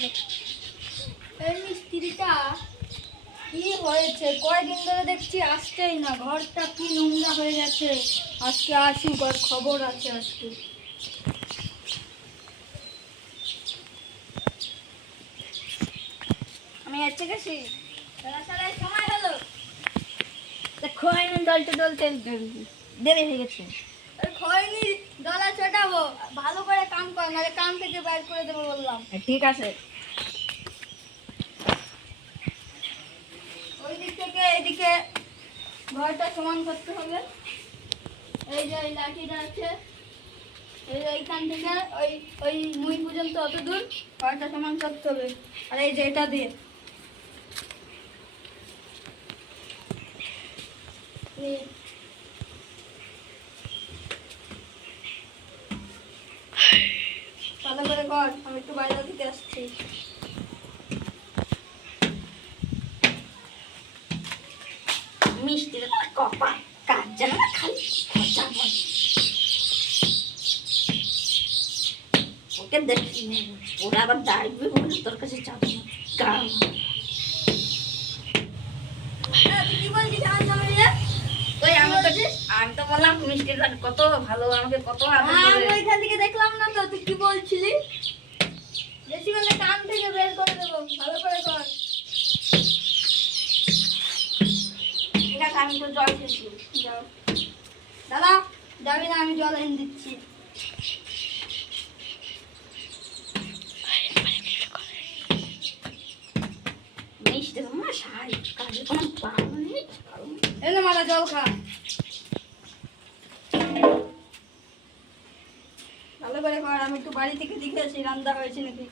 এই মিস্ত্রিটা কি হয়েছে? কয়দিন ধরে দেখছি আসছেই না, ঘরটা কি নোংরা হয়ে গেছে। আজকে আসুক, আর খবর আছে আজকে। আমি এসে গেছি। সময় হলো। খোয়াইনি দলতে দলতে দেরি হয়ে গেছে। খয়নি ডলা ছোটাবো, ভালো করে কাম কর, নাহলে কাম থেকে বাইর করে দেবো বললাম। ঠিক আছে। ওই দিক থেকে এদিকে ঘরটা সমান করতে হবে। এই যে এই লাঠিটা আছে, এই এইখান থেকে ওই ওই মুই পর্যন্ত অত দূর ঘরটা সমান করতে হবে। আর এই যে এটা দিয়ে ভালো করে কর, আমি একটু বাইরে থেকে আসছি। মিষ্টির কপা কাজ জানা না, খালি খরচা বল। ওকে দেখি ওরা আবার ডাকবে বলে তোর কাছে চাপ কারণ তুই কি বলছিস আমার জামাইরে? ওই আমি তো বললাম মিষ্টির কত ভালো, আমাকে কত আদর আমি করে। ওইখান থেকে দেখলাম না তো, তুই কি বলছিলি? বেশি বলে কান থেকে বের করে দেবো, ভালো করে কর। ঠিক আছে, আমি তো জল খেয়েছি। যাও দাদা, যাবি না, আমি জল এনে দিচ্ছি। মিষ্টি তো মা সাহায্য কাজে কোনো পাবো নেই। এনে মারা জল খা, ভালো করে কর। আমি একটু বাড়ি থেকে দেখে আসি রান্না হয়েছে নাকি।